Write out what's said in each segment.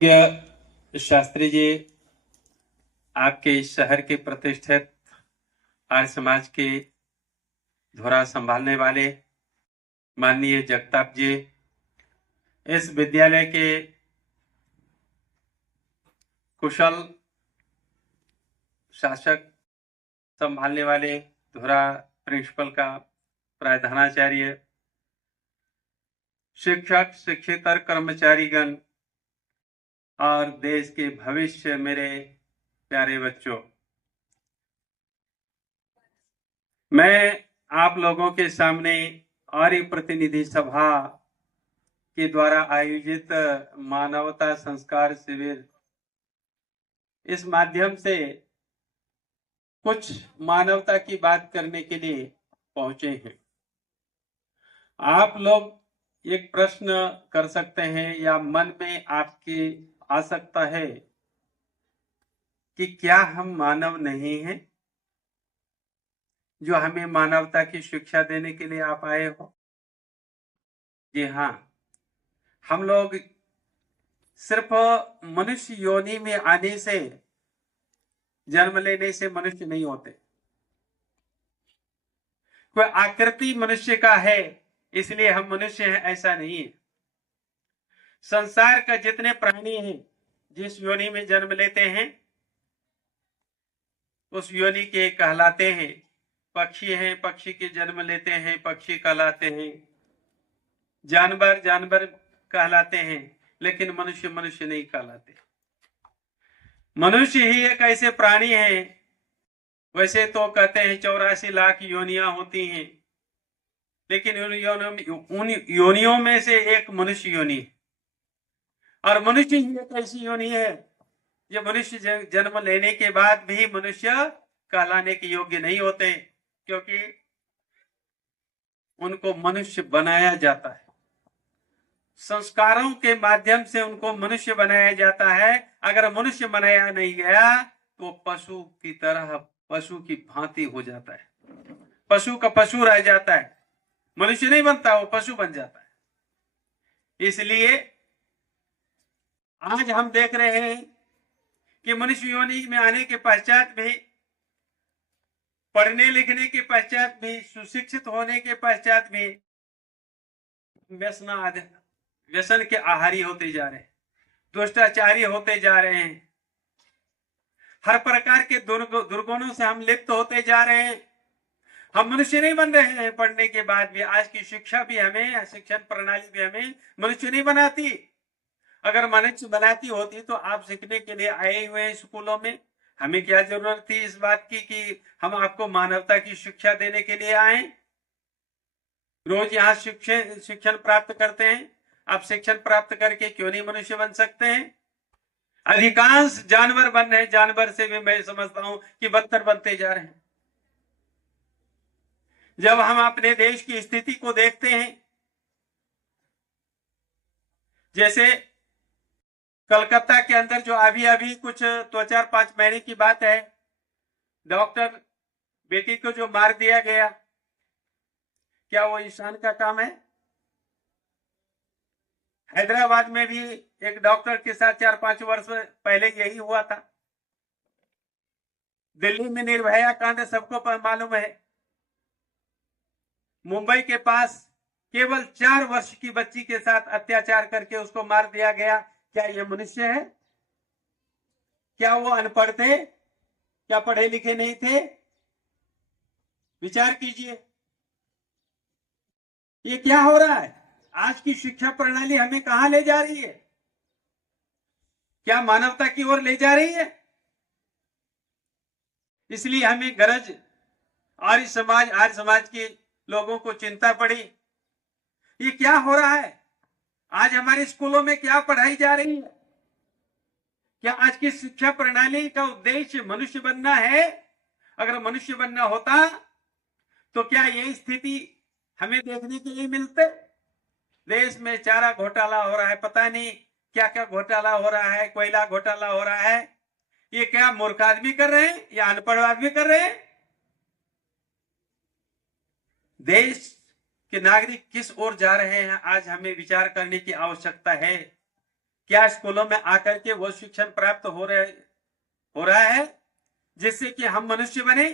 शास्त्री जी, आपके इस शहर के प्रतिष्ठित आर्य समाज के धुरा संभालने वाले माननीय जगताप जी, इस विद्यालय के कुशल शासक संभालने वाले धुरा प्रिंसिपल का प्रधानाचार्य, शिक्षक शिक्षेतर कर्मचारीगण और देश के भविष्य मेरे प्यारे बच्चों, मैं आप लोगों के सामने आर्य प्रतिनिधि सभा के द्वारा आयोजित मानवता संस्कार शिविर इस माध्यम से कुछ मानवता की बात करने के लिए पहुंचे हैं। आप लोग एक प्रश्न कर सकते हैं या मन में आपकी आ सकता है कि क्या हम मानव नहीं हैं, जो हमें मानवता की शिक्षा देने के लिए आप आए हो? जी हाँ, हम लोग सिर्फ मनुष्य योनि में आने से, जन्म लेने से मनुष्य नहीं होते। कोई आकृति मनुष्य का है इसलिए हम मनुष्य हैं, ऐसा नहीं है। संसार का जितने प्राणी हैं जिस योनि में जन्म लेते हैं उस योनि के कहलाते हैं। पक्षी हैं, पक्षी के जन्म लेते हैं, पक्षी कहलाते हैं। जानवर जानवर कहलाते हैं, लेकिन मनुष्य मनुष्य नहीं कहलाते। मनुष्य ही एक ऐसे प्राणी है, वैसे तो कहते हैं 84 लाख योनियां होती हैं, लेकिन उन योनियों में से एक मनुष्य योनि है। और मनुष्य ही एक ऐसी योनि है जो मनुष्य जन्म लेने के बाद भी मनुष्य कहलाने के योग्य नहीं होते, क्योंकि उनको मनुष्य बनाया जाता है। संस्कारों के माध्यम से उनको मनुष्य बनाया जाता है। अगर मनुष्य बनाया नहीं गया तो पशु की तरह, पशु की भांति हो जाता है। पशु का पशु रह जाता है, मनुष्य नहीं बनता, वो पशु बन जाता है। इसलिए आज हम देख रहे हैं कि मनुष्य योनि में आने के पश्चात भी, पढ़ने लिखने के पश्चात भी, सुशिक्षित होने के पश्चात भी व्यसन के आहारी होते जा रहे हैं, दुष्टाचारी होते जा रहे हैं। हर प्रकार के दुर्गुणों से हम लिप्त होते जा रहे हैं। हम मनुष्य नहीं बन रहे हैं पढ़ने के बाद भी। आज की शिक्षा भी हमें, शिक्षण प्रणाली भी हमें मनुष्य नहीं बनाती। अगर मनुष्य बनाती होती तो आप सीखने के लिए आए हुए हैं स्कूलों में, हमें क्या जरूरत थी इस बात की कि हम आपको मानवता की शिक्षा देने के लिए आए? रोज यहाँ शिक्षण प्राप्त करते हैं। आप शिक्षण प्राप्त करके क्यों नहीं मनुष्य बन सकते हैं? अधिकांश जानवर बन रहे हैं, जानवर से भी मैं समझता हूं कि बदतर बनते जा रहे हैं। जब हम अपने देश की स्थिति को देखते हैं, जैसे कलकत्ता के अंदर जो अभी अभी कुछ 2-4-5 महीने की बात है, डॉक्टर बेटी को जो मार दिया गया, क्या वो इंसान का काम है? हैदराबाद में भी एक डॉक्टर के साथ 4-5 वर्ष पहले यही हुआ था। दिल्ली में निर्भया कांड सबको मालूम है। मुंबई के पास केवल 4 वर्ष की बच्ची के साथ अत्याचार करके उसको मार दिया गया। क्या ये मनुष्य है? क्या वो अनपढ़ थे? क्या पढ़े लिखे नहीं थे? विचार कीजिए, ये क्या हो रहा है? आज की शिक्षा प्रणाली हमें कहां ले जा रही है? क्या मानवता की ओर ले जा रही है? इसलिए हमें गरज, आर्य समाज के लोगों को चिंता पड़ी, ये क्या हो रहा है? आज हमारे स्कूलों में क्या पढ़ाई जा रही है? क्या आज की शिक्षा प्रणाली का उद्देश्य मनुष्य बनना है? अगर मनुष्य बनना होता तो क्या यही स्थिति हमें देखने के लिए मिलते? देश में चारा घोटाला हो रहा है, पता नहीं क्या क्या घोटाला हो रहा है, कोयला घोटाला हो रहा है। ये क्या मूर्ख आदमी कर रहे हैं या अनपढ़ आदमी कर रहे हैं? देश के नागरिक किस ओर जा रहे हैं, आज हमें विचार करने की आवश्यकता है। क्या स्कूलों में आकर के वो शिक्षण प्राप्त हो रहा है जिससे कि हम मनुष्य बने?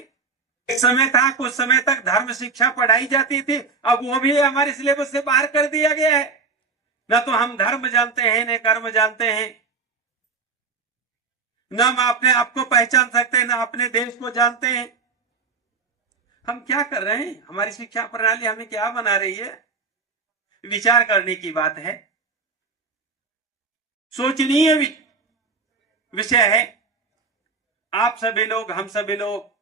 एक समय था, कुछ समय तक धर्म शिक्षा पढ़ाई जाती थी, अब वो भी हमारे सिलेबस से बाहर कर दिया गया है। न तो हम धर्म जानते हैं, न कर्म जानते हैं, न हम अपने आप को पहचान सकते हैं, न अपने देश को जानते हैं। हम क्या कर रहे हैं? हमारी शिक्षा प्रणाली हमें क्या बना रही है? विचार करने की बात है, सोचनीय विषय है। आप सभी लोग, हम सभी लोग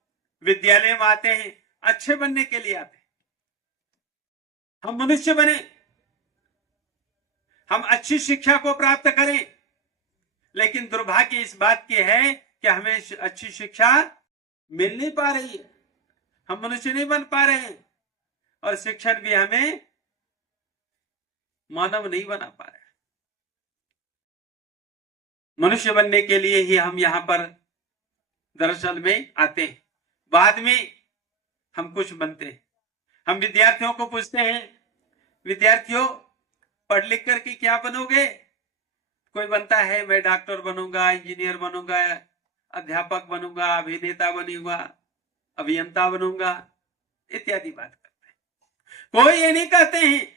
विद्यालय में आते हैं अच्छे बनने के लिए आते हैं, हम मनुष्य बने, हम अच्छी शिक्षा को प्राप्त करें। लेकिन दुर्भाग्य इस बात की है कि हमें अच्छी शिक्षा मिल नहीं पा रही है, हम मनुष्य नहीं बन पा रहे हैं, और शिक्षण भी हमें मानव नहीं बना पा रहे। मनुष्य बनने के लिए ही हम यहां पर दरअसल में आते हैं, बाद में हम कुछ बनते हैं। हम विद्यार्थियों को पूछते हैं, विद्यार्थियों पढ़ लिख करके क्या बनोगे? कोई बनता है मैं डॉक्टर बनूंगा, इंजीनियर बनूंगा, अध्यापक बनूंगा, अभिनेता बनूंगा, अभियंता बनूंगा, इत्यादि बात करते हैं। कोई ये नहीं कहते हैं,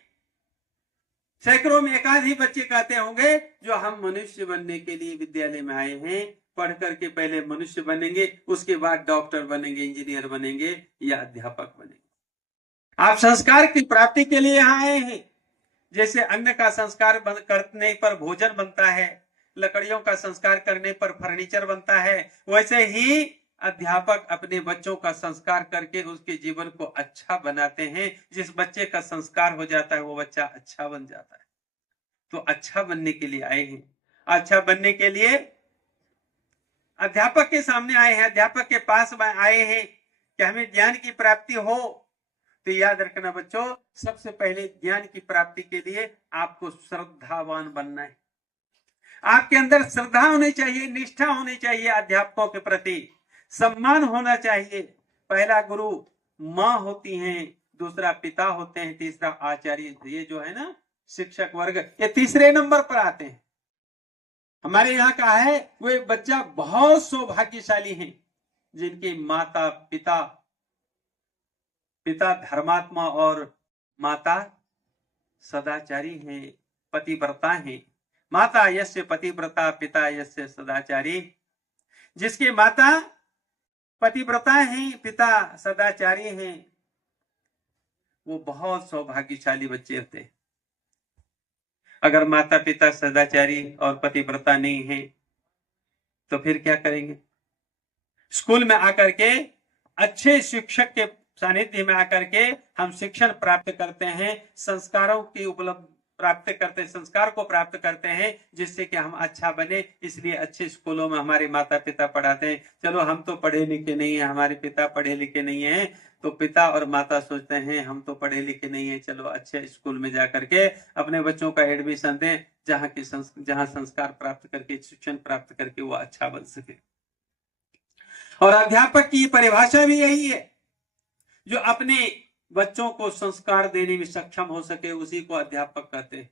सैकड़ों में एकाध ही बच्चे कहते होंगे जो हम मनुष्य बनने के लिए विद्यालय में आए हैं, पढ़ करके पहले मनुष्य बनेंगे, उसके बाद डॉक्टर बनेंगे, इंजीनियर बनेंगे या अध्यापक बनेंगे। आप संस्कार की प्राप्ति के लिए यहाँ आए हैं। जैसे अन्न का संस्कार करने पर भोजन बनता है, लकड़ियों का संस्कार करने पर फर्नीचर बनता है, वैसे ही अध्यापक अपने बच्चों का संस्कार करके उसके जीवन को अच्छा बनाते हैं। जिस बच्चे का संस्कार हो जाता है वो बच्चा अच्छा बन जाता है। तो अच्छा बनने के लिए आए हैं, अच्छा बनने के लिए अध्यापक के सामने आए हैं, अध्यापक के पास आए हैं कि हमें ज्ञान की प्राप्ति हो। तो याद रखना बच्चों, सबसे पहले ज्ञान की प्राप्ति के लिए आपको श्रद्धावान बनना है। आपके अंदर श्रद्धा होनी चाहिए, निष्ठा होनी चाहिए, अध्यापकों के प्रति सम्मान होना चाहिए। पहला गुरु माँ होती हैं, दूसरा पिता होते हैं, तीसरा आचार्य। ये जो है ना शिक्षक वर्ग, ये तीसरे नंबर पर आते हैं। हमारे यहाँ का है वो बच्चा बहुत सौभाग्यशाली हैं जिनके माता पिता धर्मात्मा और माता सदाचारी हैं, पतिव्रता हैं। माता यस्य पतिव्रता, पिता यस्य सदाचारी। जिसके माता पतिव्रता हैं, पिता सदाचारी हैं, वो बहुत सौभाग्यशाली बच्चे होते हैं। अगर माता पिता सदाचारी और पतिव्रता नहीं है तो फिर क्या करेंगे? स्कूल में आकर के अच्छे शिक्षक के सानिध्य में आकर के हम शिक्षण प्राप्त करते हैं, संस्कारों की उपलब्ध प्राप्त करते हैं, संस्कार को प्राप्त करते हैं जिससे कि हम अच्छा बने। इसलिए अच्छे स्कूलों में हमारे माता पिता पढ़ाते हैं। चलो हम तो पढ़े लिखे नहीं है, हमारे पिता पढ़े लिखे नहीं है, तो पिता और माता सोचते हैं हम तो पढ़े लिखे नहीं है, चलो अच्छे स्कूल में जाकर के अपने बच्चों का एडमिशन दें, जहां संस्कार प्राप्त करके, शिक्षण प्राप्त करके वो अच्छा बन सके। और अध्यापक की परिभाषा भी यही है, जो अपने बच्चों को संस्कार देने में सक्षम हो सके उसी को अध्यापक कहते हैं।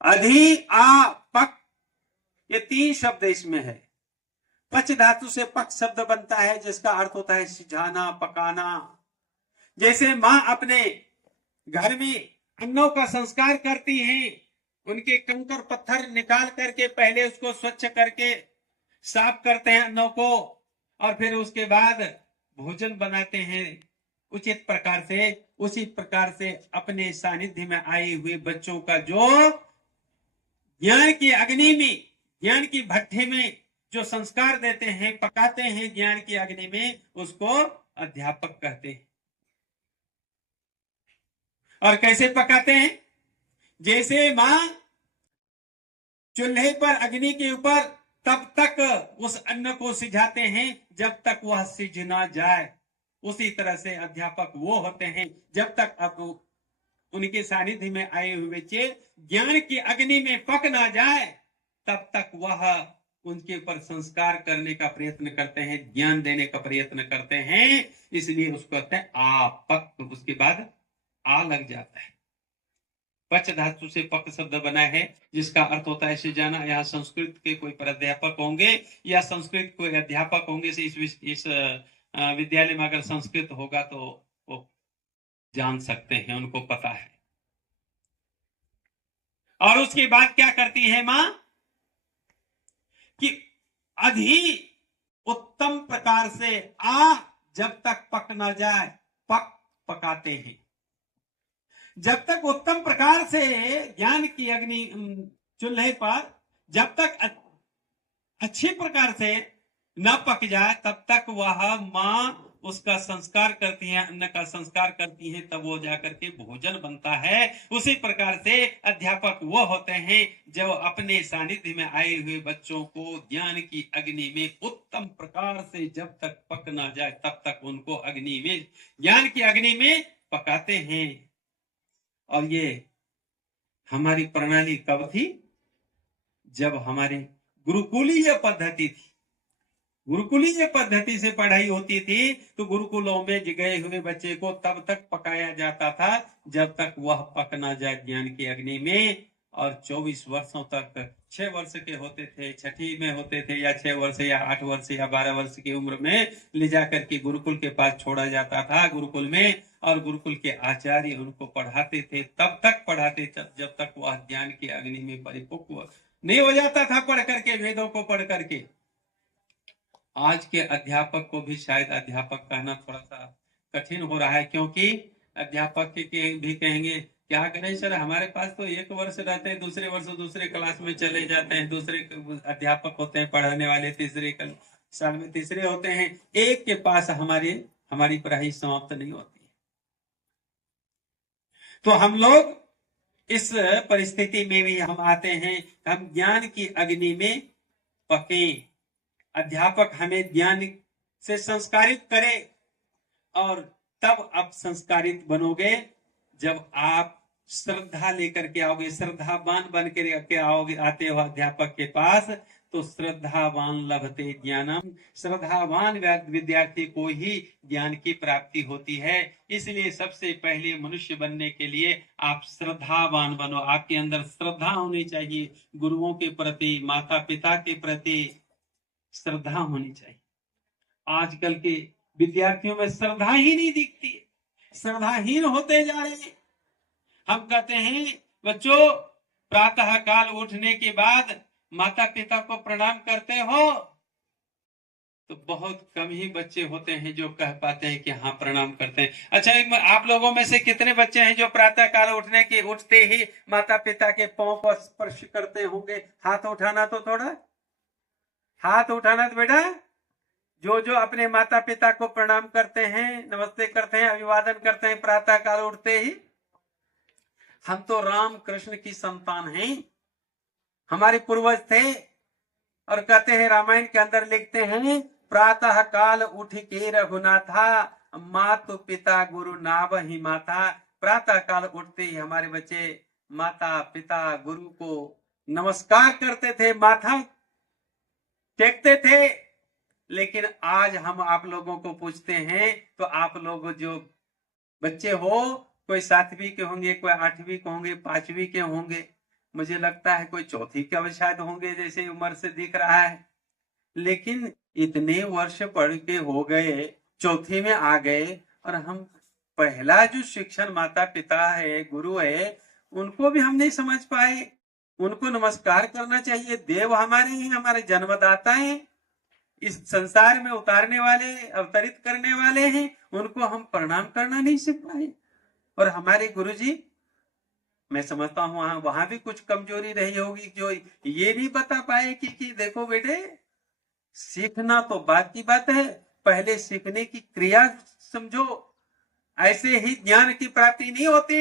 अधि-आ-पक, ये 3 शब्द इसमें है। पच धातु से पक शब्द बनता है जिसका अर्थ होता है सिझाना, पकाना। जैसे माँ अपने घर में अन्नों का संस्कार करती हैं, उनके कंकर पत्थर निकाल करके पहले उसको स्वच्छ करके साफ करते हैं अन्नों को, और फिर उसके बाद भोजन बनाते हैं उचित प्रकार से। उसी प्रकार से अपने सानिध्य में आए हुए बच्चों का जो ज्ञान की अग्नि में, ज्ञान की भट्ठे में जो संस्कार देते हैं, पकाते हैं ज्ञान की अग्नि में, उसको अध्यापक कहते हैं। और कैसे पकाते हैं? जैसे मां चूल्हे पर अग्नि के ऊपर तब तक उस अन्न को सिझाते हैं जब तक वह सिझ ना जाए, उसी तरह से अध्यापक वो होते हैं जब तक अब उनके सानिध्य में आए हुए बच्चे ज्ञान की अग्नि में पक ना जाए तब तक वह उनके ऊपर संस्कार करने का प्रयत्न करते हैं, ज्ञान देने का प्रयत्न करते हैं। इसलिए उसको कहते हैं आपक। उसके बाद आ लग जाता है। पच धातु से पक शब्द बना है, जिसका अर्थ होता है ऐसे जाना। यहाँ संस्कृत के कोई प्राध्यापक होंगे या संस्कृत कोई अध्यापक होंगे से इस विद्यालय में अगर संस्कृत होगा तो वो जान सकते हैं, उनको पता है। और उसके बाद क्या करती है मां कि अधि उत्तम प्रकार से जब तक पक ना जाए पकाते हैं। जब तक उत्तम प्रकार से ज्ञान की अग्नि चूल्हे पर जब तक अच्छे प्रकार से न पक जाए तब तक वह मां उसका संस्कार करती है, अन्न का संस्कार करती है, तब वो जाकर के भोजन बनता है। उसी प्रकार से अध्यापक वो होते हैं जो अपने सानिध्य में आए हुए बच्चों को ज्ञान की अग्नि में उत्तम प्रकार से जब तक पक ना जाए तब तक उनको अग्नि में, ज्ञान की अग्नि में पकाते हैं। और ये हमारी प्रणाली कब थी? जब हमारे गुरुकुलीय पद्धति थी। गुरुकुलीय पद्धति से पढ़ाई होती थी तो गुरुकुलों में गए हुए बच्चे को तब तक पकाया जाता था जब तक वह पक ना जाए ज्ञान की अग्नि में। और 24 वर्षों तक, 6 वर्ष के होते थे, छठी में होते थे, या 6 वर्ष या 8 वर्ष या 12 वर्ष की उम्र में ले जाकर के गुरुकुल के पास छोड़ा जाता था गुरुकुल में, और गुरुकुल के आचार्य उनको पढ़ाते थे। तब तक पढ़ाते जब तक वह ज्ञान की अग्नि में परिपक्व नहीं हो जाता था पढ़ करके, वेदों को पढ़ करके। आज के अध्यापक को भी शायद अध्यापक कहना थोड़ा सा कठिन हो रहा है, क्योंकि अध्यापक के भी कहेंगे क्या करें सर, हमारे पास तो 1 वर्ष रहते हैं, दूसरे वर्ष दूसरे क्लास में चले जाते हैं, दूसरे अध्यापक होते हैं पढ़ाने वाले, तीसरे साल में तीसरे होते हैं, एक के पास हमारी पढ़ाई समाप्त नहीं होती। तो हम लोग इस परिस्थिति में भी हम आते हैं, हम ज्ञान की अग्नि में पके। अध्यापक हमें ज्ञान से संस्कारित करे, और तब आप संस्कारित बनोगे जब आप श्रद्धा लेकर के आओगे, श्रद्धावान बन के आओगे, आते हो अध्यापक के पास, तो श्रद्धावान लभते ज्ञानम, श्रद्धावान विद्यार्थी को ही ज्ञान की प्राप्ति होती है। इसलिए सबसे पहले मनुष्य बनने के लिए आप श्रद्धावान बनो, आपके अंदर श्रद्धा होनी चाहिए, गुरुओं के प्रति, माता पिता के प्रति श्रद्धा होनी चाहिए। आजकल के विद्यार्थियों में श्रद्धा ही नहीं दिखती, श्रद्धाहीन होते जा रहे हैं। हम कहते हैं बच्चों प्रातः काल उठने के बाद माता पिता को प्रणाम करते हो, तो बहुत कम ही बच्चे होते हैं जो कह पाते हैं कि हाँ प्रणाम करते हैं। अच्छा, आप लोगों में से कितने बच्चे हैं जो प्रातः काल उठते ही माता पिता के पांव पर स्पर्श करते होंगे? हाथ उठाना तो थोड़ा, हाथ उठाना तो बेटा, जो अपने माता पिता को प्रणाम करते हैं, नमस्ते करते हैं, अभिवादन करते हैं प्रातः काल उठते ही। हम तो राम कृष्ण की संतान हैं, हमारे पूर्वज थे, और कहते हैं रामायण के अंदर लिखते हैं प्रातः काल उठ के रघुनाथा, मातु पिता गुरु नावहि माता। प्रातः काल उठते ही हमारे बच्चे माता पिता गुरु को नमस्कार करते थे, माथा टेकते थे। लेकिन आज हम आप लोगों को पूछते हैं तो आप लोग जो बच्चे हो, कोई 7वीं के होंगे, कोई 8वीं के होंगे, 5वीं के होंगे, मुझे लगता है कोई 4थी के शायद होंगे, जैसे उम्र से दिख रहा है। लेकिन इतने वर्ष पढ़ के हो गए, 4थी में आ गए, और हम पहला जो शिक्षण माता पिता है, गुरु है, उनको भी हम नहीं समझ पाए। उनको नमस्कार करना चाहिए, देव हमारे हैं, हमारे जन्मदाता हैं, इस संसार में उतारने वाले, अवतरित करने वाले हैं, उनको हम प्रणाम करना नहीं सीख पाए। और हमारे गुरुजी, मैं समझता हूं वहां भी कुछ कमजोरी रही होगी, जो ये नहीं बता पाए कि देखो बेटे, सीखना तो बात की बात है, पहले सीखने की क्रिया समझो। ऐसे ही ज्ञान की प्राप्ति नहीं होती।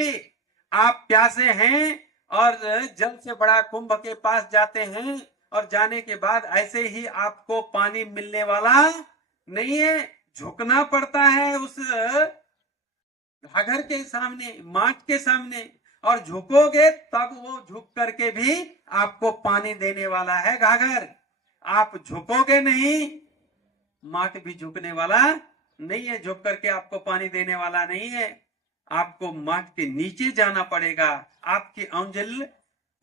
आप प्यासे हैं और जल से बड़ा कुंभ के पास जाते हैं, और जाने के बाद ऐसे ही आपको पानी मिलने वाला नहीं है, झुकना पड़ता है उस घाघर के सामने, माट के सामने, और झुकोगे तब वो झुक करके भी आपको पानी देने वाला है घाघर। आप झुकोगे नहीं, माट भी झुकने वाला नहीं है, झुक करके आपको पानी देने वाला नहीं है। आपको माट के नीचे जाना पड़ेगा, आपकी अंजलि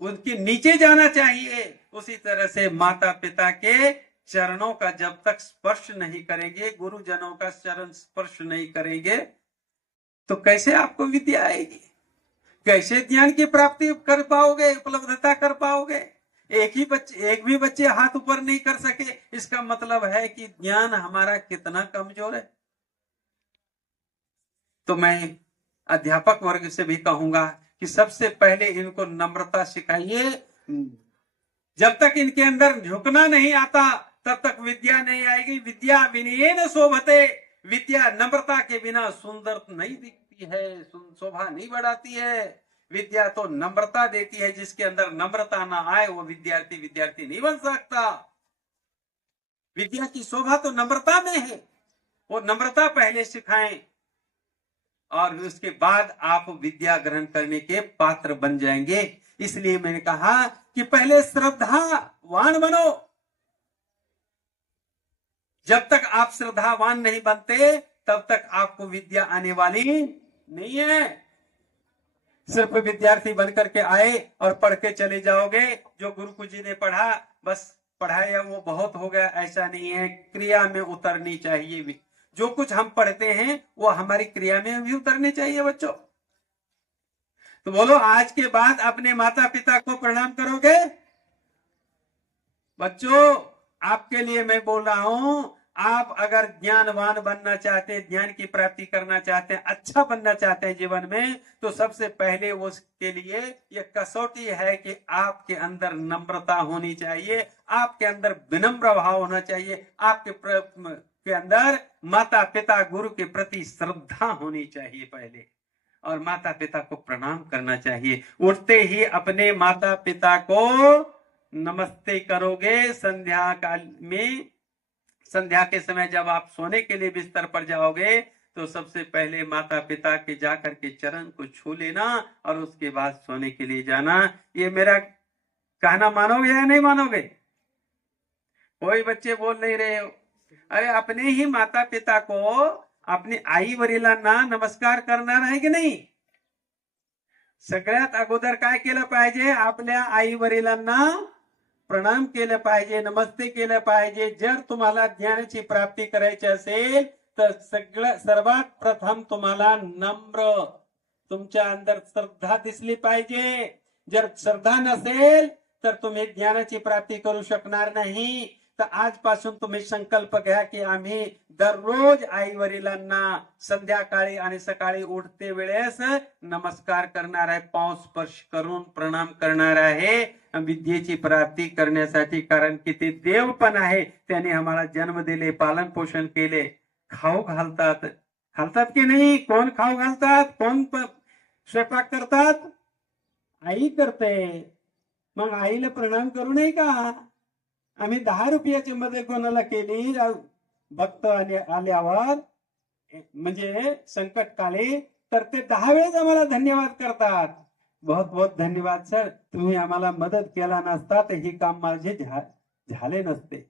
उनके नीचे जाना चाहिए। उसी तरह से माता पिता के चरणों का जब तक स्पर्श नहीं करेंगे, गुरुजनों का चरण स्पर्श नहीं करेंगे, तो कैसे आपको विद्या आएगी? कैसे ज्ञान की प्राप्ति कर पाओगे, उपलब्धता कर पाओगे? एक भी बच्चे हाथ ऊपर नहीं कर सके, इसका मतलब है कि ज्ञान हमारा कितना कमजोर है। तो मैं अध्यापक वर्ग से भी कहूंगा कि सबसे पहले इनको नम्रता सिखाइए। जब तक इनके अंदर झुकना नहीं आता तब तक विद्या नहीं आएगी। विद्या विनयेन शोभते, विद्या नम्रता के बिना सुंदर नहीं दिखती है, शोभा नहीं बढ़ाती है। विद्या तो नम्रता देती है, जिसके अंदर नम्रता ना आए वो विद्यार्थी नहीं बन सकता। विद्या की शोभा तो नम्रता में है, वो नम्रता पहले सिखाएं और उसके बाद आप विद्या ग्रहण करने के पात्र बन जाएंगे। इसलिए मैंने कहा कि पहले श्रद्धावान बनो। जब तक आप श्रद्धावान नहीं बनते तब तक आपको विद्या आने वाली नहीं है। सिर्फ विद्यार्थी बनकर के आए और पढ़ के चले जाओगे, जो गुरु जी ने पढ़ा बस पढ़ाया वो बहुत हो गया, ऐसा नहीं है। क्रिया में उतरनी चाहिए। जो कुछ हम पढ़ते हैं वो हमारी क्रिया में भी उतरनी चाहिए बच्चों। तो बोलो, आज के बाद अपने माता पिता को प्रणाम करोगे? बच्चों, आपके लिए मैं बोल रहा हूं, आप अगर ज्ञानवान बनना चाहते हैं, ज्ञान की प्राप्ति करना चाहते हैं, अच्छा बनना चाहते हैं जीवन में, तो सबसे पहले उसके लिए यह कसौटी है कि आपके अंदर नम्रता होनी चाहिए, आपके अंदर विनम्र भाव होना चाहिए, आपके अंदर माता पिता गुरु के प्रति श्रद्धा होनी चाहिए पहले, और माता पिता को प्रणाम करना चाहिए। उठते ही अपने माता पिता को नमस्ते करोगे। संध्या काल में, संध्या के समय जब आप सोने के लिए बिस्तर पर जाओगे तो सबसे पहले माता पिता के जाकर के चरण को छू लेना और उसके बाद सोने के लिए जाना। ये मेरा कहना मानोगे या नहीं मानोगे? कोई बच्चे बोल नहीं रहे हो। अरे अपने ही माता पिता को, अपने आई वडिलांना नमस्कार करणार आहे की नाही? सगळ्यात अगोदर काय केलं पाहिजे? आपल्या आई वडिलांना प्रणाम केलं पाहिजे, नमस्ते केलं पाहिजे। जर तुम्हाला ज्ञानाची प्राप्ती करायची असेल तर सर्वात प्रथम तुम्हाला नम्र, तुमच्या अंदर श्रद्धा दिसली पाहिजे। जर श्रद्धा नसेल तर तुम्ही ज्ञानाची प्राप्ती करू शकणार नाही। तर आजपासून तुम्ही संकल्प घ्या की आम्ही दररोज आई वडिलांना संध्याकाळी आणि सकाळी उठते वेळेस नमस्कार करणार आहे, पाव स्पर्श करून प्रणाम करणार आहे विद्येची प्राप्ती करण्यासाठी। कारण की ते देव पण आहे, त्याने आम्हाला जन्म दिले, पालन पोषण केले, खाऊ घालतात की नाही? कोण खाऊ घालतात? कोण स्वयंपाक करतात? आई करते। मग आईला प्रणाम करू नये का? आम्ही 10 रुपयाची मदत कोणाला केली, भक्त आल्यावर म्हणजे संकट काळी, तर ते 10 वेळेस आम्हाला धन्यवाद करतात। बहुत बहुत धन्यवाद सर, तुम्ही आम्हाला मदत केला नसता तर हे काम माझे झाले नसते।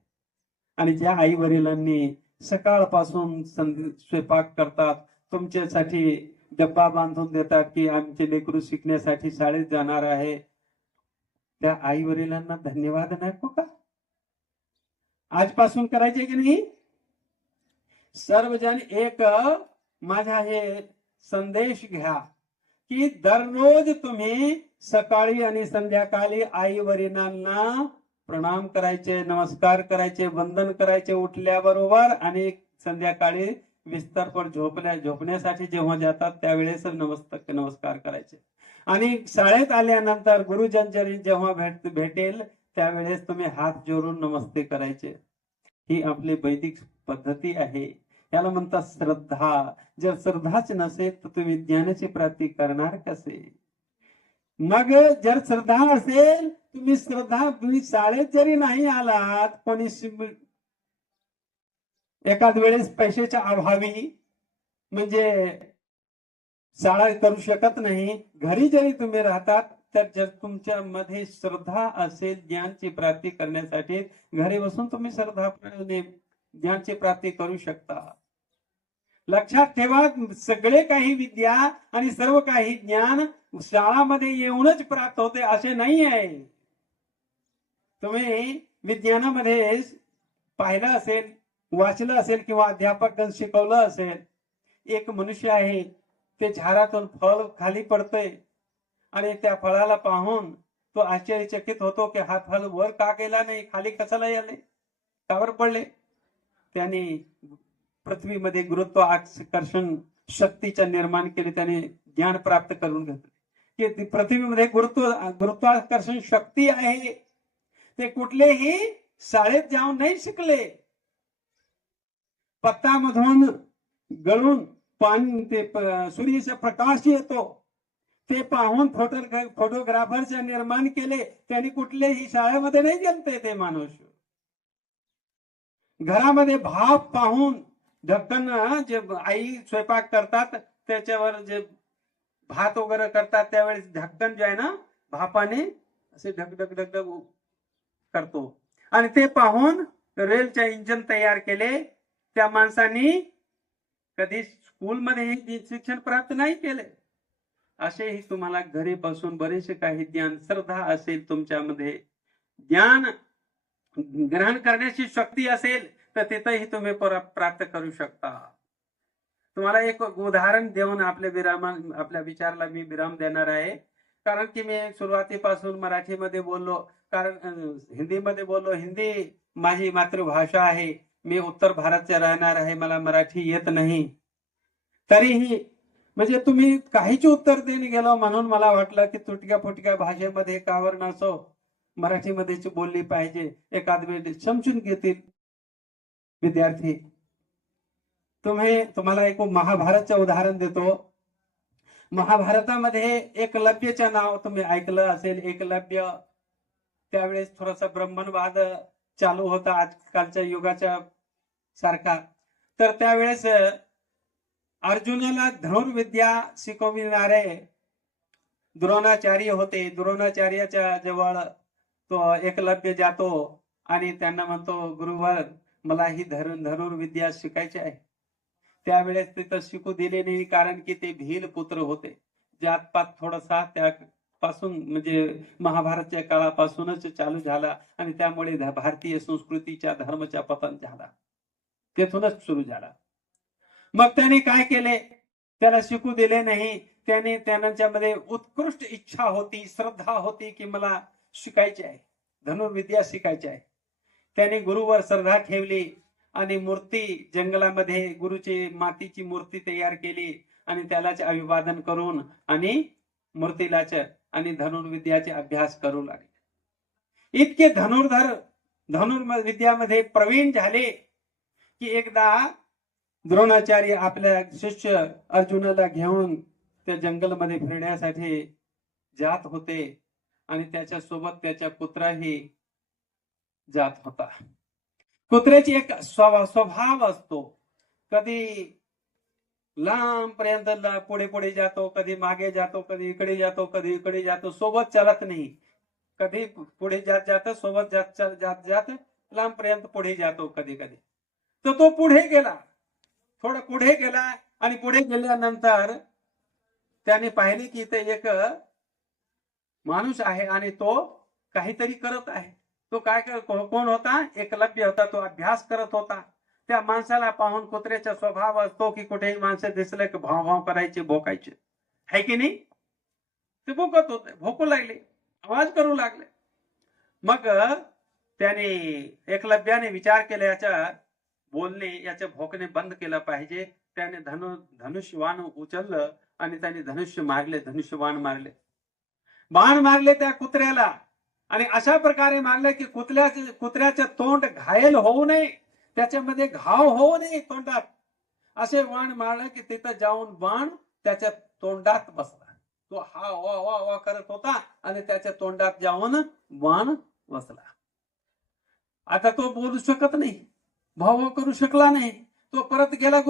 आणि ज्या आई वडिलांनी सकाळपासून स्वयंपाक करतात, तुमच्यासाठी डब्बा बांधून देतात की आमचे लेकरू शिकण्यासाठी शाळेत जाणार आहे, त्या आई वडिलांना धन्यवाद नको का? आजपासून करायचे की नाही? सर्वजण एक माझा हे संदेश घ्या की दररोज तुम्ही सकाळी आणि संध्याकाळी आई वडिलांना प्रणाम करायचे, नमस्कार करायचे, वंदन करायचे उठल्याबरोबर, आणि संध्याकाळी बिस्तर पर झोपण्यासाठी जेव्हा जातात त्यावेळेस नमस्कार करायचे। आणि शाळेत आल्यानंतर गुरुजन जेव्हा भेटेल त्यावेळेस तुम्ही हात जोडून नमस्ते करायचे। ही आपली वैदिक पद्धती आहे, याला म्हणतात श्रद्धा। जर श्रद्धाच नसेल तर तुम्ही ज्ञानाची प्राप्ती करणार कसे? मग जर श्रद्धा असेल, तुम्ही शाळेत जरी नाही आलात, कोणी एखाद वेळेस पैशाच्या अभावी म्हणजे शाळा करू शकत नाही, घरी जरी तुम्ही राहतात, तर जर तुमच्या मध्ये श्रद्धा असेल ज्ञानची प्राप्ती करण्यासाठी, घरी बसून तुम्ही श्रद्धाने ज्ञानची प्राप्ती करू शकता। लक्षात ठेवा, सगळे काही विद्या आणि सर्व काही ज्ञान शाळामध्ये येऊनच प्राप्त होते असे नाही आहे. तुम्ही विज्ञानामध्ये पाहिलं असेल, वाचलं असेल किंवा अध्यापक शिकवलं असेल, एक मनुष्य आहे, ते झाडातून फळ खाली पडतंय आणि त्या फळाला पाहून तो आश्चर्यचकित होतो की हा फळ वर का गेला नाही, खाली कशाला आले, कावर पडले. त्याने पृथ्वीमध्ये गुरुत्वाकर्षण शक्तीचे निर्माण केले, त्याने ज्ञान प्राप्त करून घेतले की पृथ्वीमध्ये गुरुत्वाकर्षण शक्ती आहे. ते कुठलेही शाळेत जाऊन नाही शिकले. पत्तामधून गळून पाणी, ते सूर्याचा प्रकाश येतो, ते पाहून फोटोग्राफरचे निर्माण केले. त्यांनी कुठलेही शाळेमध्ये नाही गेलते. ते माणूस घरामध्ये भाप पाहून ढक्कन, जे आई स्वयंपाक करतात त्याच्यावर जे भात वगैरे करतात त्यावेळेस ढक्कन जे आहे ना, भापाने असे ढकढक ढकढक करतो आणि ते पाहून रेलचे इंजिन तयार केले. त्या माणसांनी कधी स्कूलमध्ये शिक्षण प्राप्त नाही केले. असेही तुम्हाला घरी बसून बरेचसे काही ज्ञान, श्रद्धा असेल तुमच्यामध्ये, ज्ञान ग्रहण करण्याची शक्ती असेल तर तिथेही तुम्ही प्राप्त करू शकता. तुम्हाला एक उदाहरण देऊन आपल्या विचाराला मी विराम देणार आहे. कारण की मी सुरुवातीपासून मराठीमध्ये बोललो, कारण हिंदीमध्ये बोललो. हिंदी माझी मातृभाषा आहे. मी उत्तर भारतचे राहणार आहे, मला मराठी येत नाही. तरीही म्हणजे तुम्ही काहीच उत्तर देणे गेलो म्हणून मला वाटलं की तुटक्या फुटक्या भाषेमध्ये कावर नसो, मराठीमध्येच बोलली पाहिजे. एखाद वेळ समजून घेतील विद्यार्थी. तुम्हाला एक महाभारतचं उदाहरण देतो. महाभारतामध्ये एकलव्यचे नाव तुम्ही ऐकलं असेल. एकलव्य त्यावेळेस थोडासा ब्राह्मणवाद चालू होता आजकालच्या युगाच्या सारखा. तर त्यावेळेस अर्जुनाला धनुर्विद्या शिकविणारे द्रोणाचार्य होते. द्रोणाचार्याच्या जवळ तो एकलव्य जातो आणि त्यांना म्हणतो, गुरुवर मला ही धनुर्विद्या शिकायची आहे. त्यावेळेस तिथं शिकू दिले नाही, कारण की ते भील पुत्र होते. जातपात थोडासा त्यापासून म्हणजे महाभारतच्या काळापासूनच चालू झाला आणि त्यामुळे भारतीय संस्कृतीच्या धर्माच्या पतन झाला. तेथूनच सुरू झाला. मग त्याने काय केले, त्याला शिकू दिले नाही. त्यांच्यामध्ये उत्कृष्ट इच्छा होती, श्रद्धा होती की मला शिकायचे आहे, धनुर्विद्या शिकायची आहे. त्याने गुरुवर श्रद्धा ठेवली आणि मूर्ती जंगलामध्ये गुरुची मातीची मूर्ती तयार केली आणि त्यालाच अभिवादन करून आणि मूर्तीलाच आणि धनुर्विद्याचे अभ्यास करू लागले. इतके धनुर्विद्यामध्ये प्रवीण झाले की एकदा द्रोणाचार्य आपल्या शिष्य अर्जुनाला घेऊन त्या जंगलमध्ये फिरण्यासाठी जात होते आणि त्याच्या सोबत त्याचा कुत्राही जात होता. कुत्र्याची एक स्वभाव असतो, कधी लांब पर्यंत पुढे पुढे जातो, कधी मागे जातो, कधी इकडे जातो, कधी इकडे जातो, सोबत चालत नाही. कधी पुढे जात सोबत जात लांब पर्यंत पुढे जातो कधी कधी. तर तो पुढे गेला, थोडं पुढे गेला आणि पुढे गेल्यानंतर त्याने पाहिले की इथे एक माणूस आहे आणि तो काहीतरी करत आहे. तो काय कोण होता? एकलव्य होता. तो अभ्यास करत होता. त्या माणसाला पाहून कुत्र्याचा स्वभाव असतो की कुठेही माणसं दिसले की भाव भाव करायचे, भोकायचे, है की नाही? ते भोकत होते, भोकू लागले, आवाज करू लागले. मग त्याने एकलव्याने विचार केला, याच्या बोलणे, याचे भोकणे बंद केलं पाहिजे. त्याने धनुष्यबाण उचललं आणि त्याने धनुष्यबाण मारले, बाण मारले त्या कुत्र्याला. आणि अशा प्रकारे मारले की कुत्र्याचं तोंड घायल होऊ नये, त्याच्यामध्ये घाव होऊ नये तोंडात. असे बाण मारले की तिथं जाऊन बाण त्याच्या तोंडात बसला. तो हा वा वा वा करत होता आणि त्याच्या तोंडात जाऊन बाण बसला. आता तो बोलू शकत नाही, भाव करू शकला नाही. तो परत गेला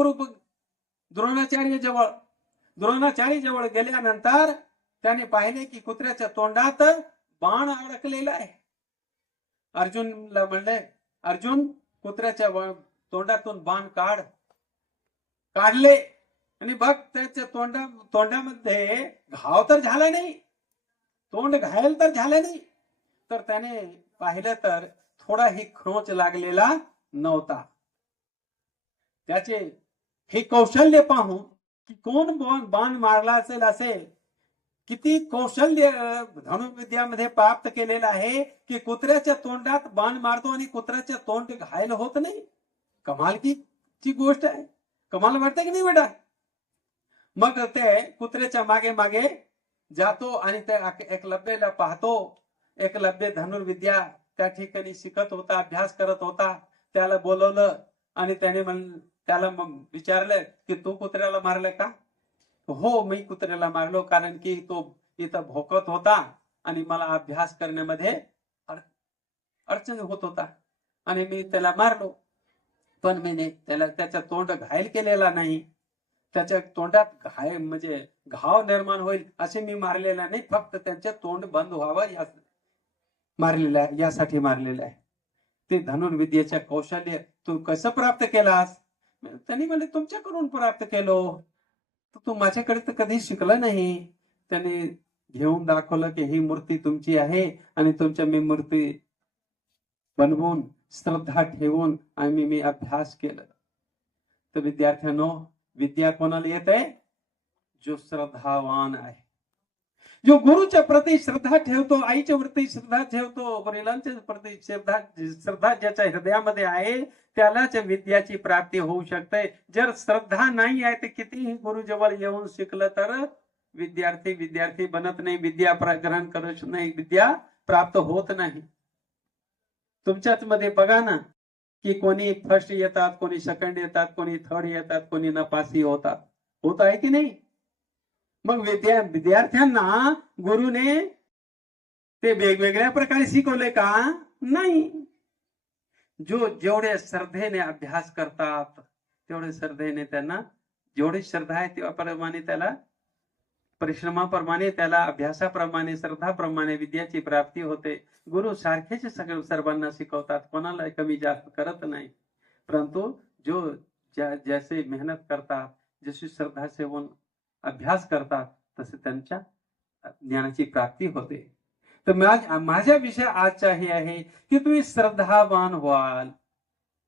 द्रोणाचार्य जवळ. द्रोणाचार्य जवळ गेल्यानंतर त्याने पाहिले की कुत्र्याच्या तोंडात बाण अडकलेला आहे. अर्जुनला म्हणले, अर्जुन कुत्र्याच्या तोंडातून बाण काढ. काढले आणि बघ त्याच्या तोंडामध्ये घाव तर झाला नाही, तोंड घायल तर झालं नाही, तर त्याने पाहिलं तर थोडाही खरोच लागलेला नव्हता. त्याचे हे कौशल्य पाहून की कोण बाण मारला असेल किती कौशल्य धनुर्विद्यामध्ये प्राप्त केलेलं आहे की कुत्र्याच्या तोंडात बाण मारतो आणि कुत्र्याच्या तोंड घायल होत नाही. कमाल ची गोष्ट आहे. कमाल वाटते की नाही बेटा? मग ते कुत्र्याच्या मागे मागे जातो आणि त्या एकलव्याला पाहतो. एकलव्य धनुर्विद्या त्या ठिकाणी शिकत होता, अभ्यास करत होता. त्याला बोलवलं आणि त्याने त्याला विचारलं की तू कुत्र्याला मारलं का? हो, मी कुत्र्याला मारलो, कारण की तो इथं भोकत होता आणि मला अभ्यास करण्यामध्ये अडचण होत होता आणि मी त्याला मारलो. पण मी त्याला त्याचा तोंड घायल केलेला नाही. त्याच्या तोंडात म्हणजे घाव निर्माण होईल असे मी मारलेला नाही, फक्त त्यांचे तोंड बंद व्हावं मारलेलं आहे, यासाठी मारलेलं आहे. ते धनुर्विद्येच्या कौशल्य तू कसं प्राप्त केलास? त्यांनी म्हणजे तुमच्याकडून प्राप्त केलो. तू माझ्याकडे तर कधी शिकला नाही. त्याने घेऊन दाखवलं की ही मूर्ती तुमची आहे आणि तुमच्या मी मूर्ती बनवून श्रद्धा ठेवून आम्ही मी अभ्यास केलं. तर विद्यार्थ्यांनो, विद्या कोणाला येत आहे? जो श्रद्धावान आहे, जो गुरुच्या प्रती श्रद्धा ठेवतो, आईच्या प्रती श्रद्धा ठेवतो, वडिलांच्या प्रती श्रद्धा ज्याच्या हृदयामध्ये आहे त्यालाच विद्याची प्राप्ती होऊ शकते. जर श्रद्धा नाही आहे तर कितीही गुरुजवळ येऊन शिकलं तर विद्यार्थी बनत नाही, विद्या ग्रहण करत नाही, विद्या प्राप्त होत नाही. तुमच्याच मध्ये बघा ना की कोणी फर्स्ट येतात, कोणी सेकंड येतात, कोणी थर्ड येतात, कोणी नपासी होतात. होत आहे की नाही? मग विद्यार्थ्यांना गुरुने ते वेगवेगळ्या प्रकारे शिकवले का? नाही. जेवढे श्रद्धेने अभ्यास करतात तेवढे श्रद्धेने त्यांना, जेवढी श्रद्धा आहे त्याप्रमाणे त्याला, परिश्रमाप्रमाणे त्याला, अभ्यासाप्रमाणे, श्रद्धाप्रमाणे विद्याची प्राप्ती होते. गुरु सारखेच सर्वांना शिकवतात, कोणाला कमी जास्त करत नाही. परंतु जो जैसे मेहनत करतात, जशी श्रद्धा सेवन अभ्यास करतात, तसे त्यांच्या ज्ञानाची प्राप्ती होते. तर माझा विषय आजचा हे आहे की तुम्ही श्रद्धावान व्हाल.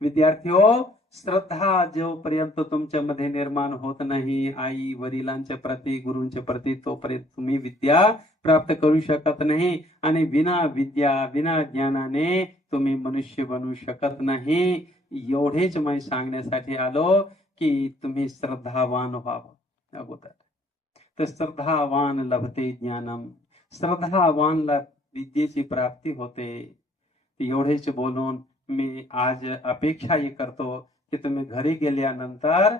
विद्यार्थी हो, श्रद्धा जोपर्यंत तुमच्यामध्ये निर्माण होत नाही आई वडिलांच्या प्रती, गुरूंच्या प्रती, तोपर्यंत तुम्ही विद्या प्राप्त करू शकत नाही. आणि विना विद्या, विना ज्ञानाने तुम्ही मनुष्य बनू शकत नाही. एवढेच मी सांगण्यासाठी आलो की तुम्ही श्रद्धावान व्हावं अगोदर. तर श्रद्धावान लभते ज्ञानम, श्रद्धावानला विद्येची प्राप्ती होते. एवढेच बोलून मी आज अपेक्षा हे करतो की तुम्ही घरी गेल्यानंतर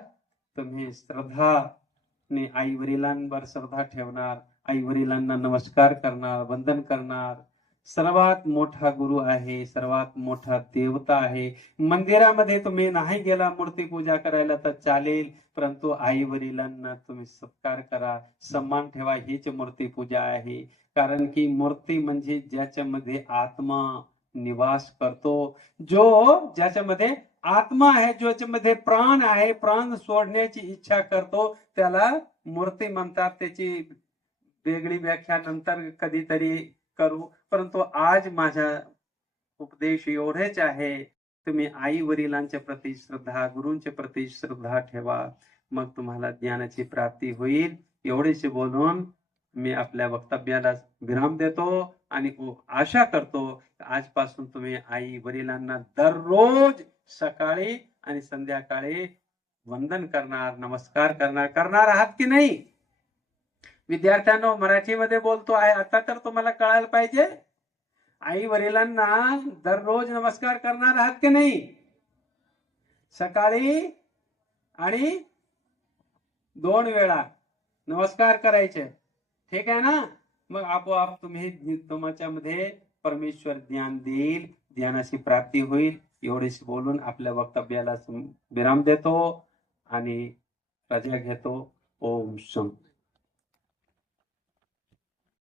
तुम्ही श्रद्धाने आई वडिलांवर श्रद्धा ठेवणार, आई वडिलांना नमस्कार करणार, वंदन करणार. सर्वात मोठा गुरु आहे, सर्वात मोठा देवता आहे. मंदिरामध्ये तुम्ही नाही गेला मूर्ती पूजा करायला तर चालेल, परंतु आई वडिलांना तुम्ही सत्कार करा, सन्मान ठेवा. हीच मूर्ती पूजा आहे. कारण की मूर्ती म्हणजे ज्याच्यामध्ये आत्मा निवास करतो, जो ज्याच्यामध्ये आत्मा आहे, ज्याच्यामध्ये प्राण आहे, प्राण सोडण्याची इच्छा करतो, त्याला मूर्ती म्हणतात. त्याची वेगळी व्याख्या नंतर कधीतरी करू. परंतु आज माझा उपदेश एवढेच आहे, तुम्ही आई वडिलांच्या प्रती श्रद्धा, गुरूंच्या प्रती श्रद्धा ठेवा, मग तुम्हाला ज्ञानाची प्राप्ती होईल. एवढेच बोलून मी आपल्या वक्तव्याला विराम देतो आणि आशा करतो आजपासून तुम्ही आई वडिलांना दररोज सकाळी आणि संध्याकाळी वंदन करणार, नमस्कार करणार आहात की नाही? विद्यार्थ्यांनो, मराठीमध्ये बोलतो आहे आता, तर तुम्हाला कळायला पाहिजे. आई वडिलांना दररोज नमस्कार करणार आहात की नाही? सकाळी आणि 2 वेळा नमस्कार करायचे. ठीक आहे ना? मग आपोआप तुम्ही तुमच्यामध्ये परमेश्वर ज्ञान देईल, ज्ञानाची प्राप्ती होईल. एवढेच बोलून आपल्या वक्तव्याला विराम देतो आणि रजा घेतो. ओम शांती.